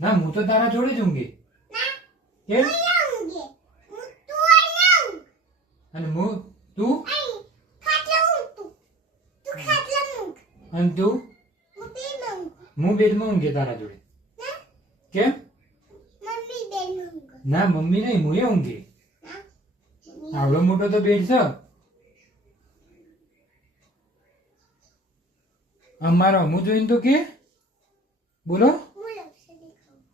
ના હું તો તારા જોડે જ ઊંઘે. કેમ? અને હું તું અને તું હું બેડમાં ઊંઘે તારા જોડે. કેમ? ના મમ્મી નહીં, હું ઊંઘે. આવડો મોટો તો બેડ છે. અમારો હું જોઈને તો કે બોલો.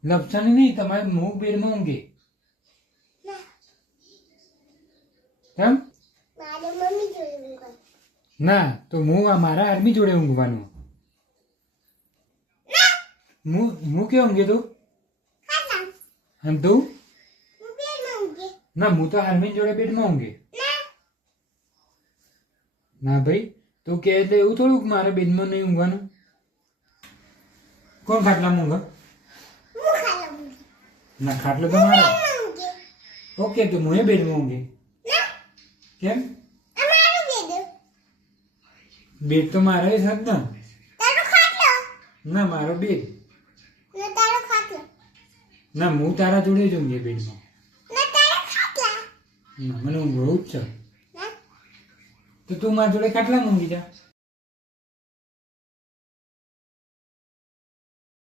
લપસણી નહીં, તમારે હું બેડમાં ઊંઘે. કેમ? ના તો હું મારા આર્મી જોડે ઊંઘવાનું. હું કે ઊંઘે તું? અને તું? ના હું તો આર્મી જોડે બેડમાં ઊંઘે. ના ભાઈ તું કે એટલે એવું થોડું મારે બેડમાં નહીં ઊંઘવાનું. કોણ ખાટલામાં ઊંઘે? ના ખાટલો તો મારો. ઓકે તો હું બેડમાં ઊંઘે. કેમ? બેડ તો મારો જ હક ને. ના મારો બેડ. ના હું તારા જોડે જ ઊંઘે બેડમાં. ના મને ઊંઘવું જ છે. તો તું મારા જોડે ખાટલામાં ઊંઘી જા.